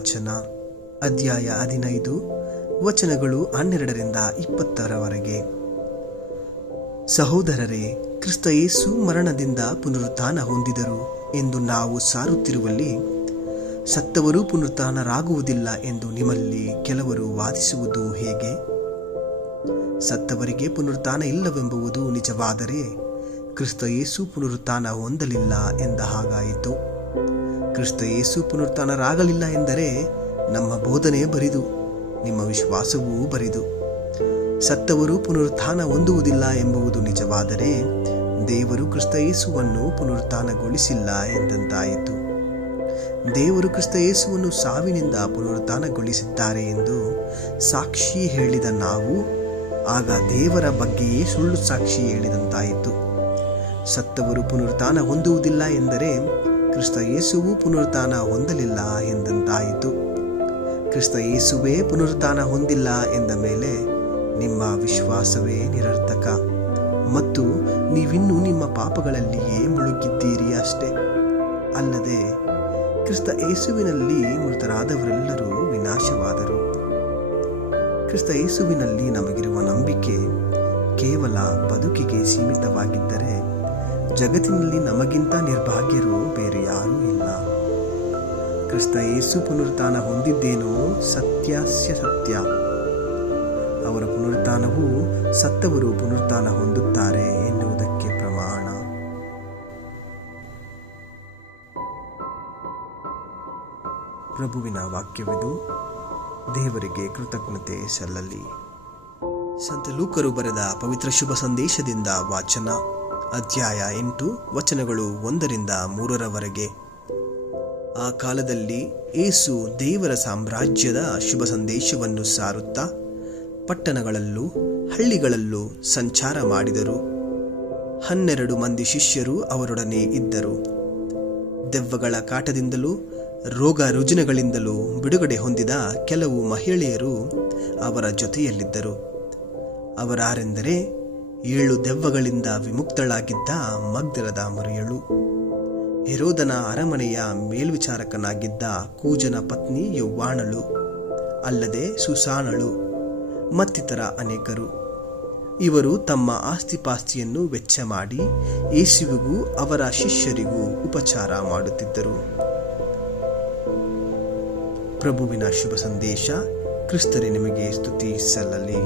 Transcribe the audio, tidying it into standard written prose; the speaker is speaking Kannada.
ವಾಚನ ಅಧ್ಯಾಯ 15 ವಚನಗಳು 12ರಿಂದ 20ರವರೆಗೆ. ಸಹೋದರರೇ, ಕ್ರಿಸ್ತ ಯೇಸು ಮರಣದಿಂದ ಪುನರುತ್ಥಾನ ಹೊಂದಿದರು ಎಂದು ನಾವು ಸಾರುತ್ತಿರುವಲ್ಲಿ ಸತ್ತವರು ಪುನರುತ್ಥಾನರಾಗುವುದಿಲ್ಲ ಎಂದು ನಿಮ್ಮಲ್ಲಿ ಕೆಲವರು ವಾದಿಸುವುದು ಹೇಗೆ? ಸತ್ತವರಿಗೆ ಪುನರುತ್ಥಾನ ಇಲ್ಲವೆಂಬುದು ನಿಜವಾದರೆ ಕ್ರಿಸ್ತ ಯೇಸು ಪುನರುತ್ಥಾನ ಹೊಂದಲಿಲ್ಲ ಎಂದ ಹಾಗಾಯಿತು. ಕ್ರಿಸ್ತ ಯೇಸು ಪುನರುತ್ಥಾನರಾಗಲಿಲ್ಲ ಎಂದರೆ ನಮ್ಮ ಬೋಧನೆ ಬರಿದು, ನಿಮ್ಮ ವಿಶ್ವಾಸವೂ ಬರಿದು. ಸತ್ತವರು ಪುನರುತ್ಥಾನ ಹೊಂದುವುದಿಲ್ಲ ಎಂಬುದು ನಿಜವಾದರೆ ದೇವರು ಕ್ರಿಸ್ತ ಯೇಸುವನ್ನು ಪುನರುತ್ಥಾನಗೊಳಿಸಿಲ್ಲ ಎಂದಂತಾಯಿತು. ದೇವರು ಕ್ರಿಸ್ತ ಯೇಸುವನ್ನು ಸಾವಿನಿಂದ ಪುನರುತ್ಥಾನಗೊಳಿಸಿದ್ದಾರೆ ಎಂದು ಸಾಕ್ಷಿ ಹೇಳಿದ ನಾವು ಆಗ ದೇವರ ಬಗ್ಗೆಯೇ ಸುಳ್ಳು ಸಾಕ್ಷಿ ಹೇಳಿದಂತಾಯಿತು. ಸತ್ತವರು ಪುನರುತ್ಥಾನ ಹೊಂದುವುದಿಲ್ಲ ಎಂದರೆ ಕ್ರಿಸ್ತ ಯೇಸುವು ಪುನರುತ್ಥಾನ ಹೊಂದಲಿಲ್ಲ ಎಂದಂತಾಯಿತು. ಕ್ರಿಸ್ತ ಯೇಸುವೇ ಪುನರುತ್ಥಾನ ಹೊಂದಿಲ್ಲ ಎಂದ ಮೇಲೆ ನಿಮ್ಮ ವಿಶ್ವಾಸವೇ ನಿರರ್ಥಕ ಮತ್ತು ನೀವಿನ್ನೂ ನಿಮ್ಮ ಪಾಪಗಳಲ್ಲಿಯೇ ಮುಳುಗಿದ್ದೀರಿ ಅಷ್ಟೇ. ಅಲ್ಲದೆ ಕ್ರಿಸ್ತ ಯೇಸುವಿನಲ್ಲಿ ಮೃತರಾದವರೆಲ್ಲರೂ ವಿನಾಶವಾದರು. ಕ್ರಿಸ್ತ ಯೇಸುವಿನಲ್ಲಿ ನಮಗಿರುವ ನಂಬಿಕೆ ಕೇವಲ ಬದುಕಿಗೆ ಸೀಮಿತವಾಗಿದ್ದರೆ ಜಗತ್ತಿನಲ್ಲಿ ನಮಗಿಂತ ನಿರ್ಭಾಗ್ಯರು ಬೇರೆ ಯಾರೂ ಇಲ್ಲ. ಕ್ರಿಸ್ತ ಯೇಸು ಪುನರುತ್ಥಾನ ಹೊಂದಿದ್ದೇನೋ ಸತ್ಯಾಸ್ಯ ಸತ್ಯ. ಅವರ ಪುನರುತ್ಥಾನವು ಸತ್ತವರು ಪುನರುತ್ಥಾನ ಹೊಂದುತ್ತಾರೆ ಎನ್ನುವುದಕ್ಕೆ ಪ್ರಮಾಣ. ಪ್ರಭುವಿನ ವಾಕ್ಯವಿದು. ದೇವರಿಗೆ ಕೃತಜ್ಞತೆ ಸಲ್ಲಲಿ. ಸಂತ ಲೂಕರು ಬರೆದ ಪವಿತ್ರ ಶುಭ ಸಂದೇಶದಿಂದ ವಾಚನ ಅಧ್ಯಾಯ 8 ವಚನಗಳು 1ರಿಂದ 3ರವರೆಗೆ. ಆ ಕಾಲದಲ್ಲಿ ಯೇಸು ದೇವರ ಸಾಮ್ರಾಜ್ಯದ ಶುಭ ಸಂದೇಶವನ್ನು ಸಾರುತ್ತಾ ಪಟ್ಟಣಗಳಲ್ಲೂ ಹಳ್ಳಿಗಳಲ್ಲೂ ಸಂಚಾರ ಮಾಡಿದರು. 12 ಮಂದಿ ಶಿಷ್ಯರು ಅವರೊಡನೆ ಇದ್ದರು. ದೆವ್ವಗಳ ಕಾಟದಿಂದಲೂ ರೋಗ ರುಜಿನಗಳಿಂದಲೂ ಬಿಡುಗಡೆ ಹೊಂದಿದ ಕೆಲವು ಮಹಿಳೆಯರು ಅವರ ಜೊತೆಯಲ್ಲಿದ್ದರು. ಅವರಾರೆಂದರೆ 7 ದೆವ್ವಗಳಿಂದ ವಿಮುಕ್ತಳಾಗಿದ್ದ ಮಗ್ದಲದ ಮರಿಯಳು, ಹೆರೋದನ ಅರಮನೆಯ ಮೇಲ್ವಿಚಾರಕನಾಗಿದ್ದ ಕೂಜನ ಪತ್ನಿ ಯೌವಾಣಳು, ಅಲ್ಲದೆ ಸುಸಾನಳು ಮತ್ತಿತರ ಅನೇಕರು. ಇವರು ತಮ್ಮ ಆಸ್ತಿಪಾಸ್ತಿಯನ್ನು ವೆಚ್ಚ ಮಾಡಿ ಯೇಸುವಿಗೂ ಅವರ ಶಿಷ್ಯರಿಗೂ ಉಪಚಾರ ಮಾಡುತ್ತಿದ್ದರು. ಪ್ರಭುವಿನ ಶುಭ ಸಂದೇಶ. ಕ್ರಿಸ್ತರೇ ನಿಮಗೆ ಸ್ತುತಿ ಸಲ್ಲಲಿ.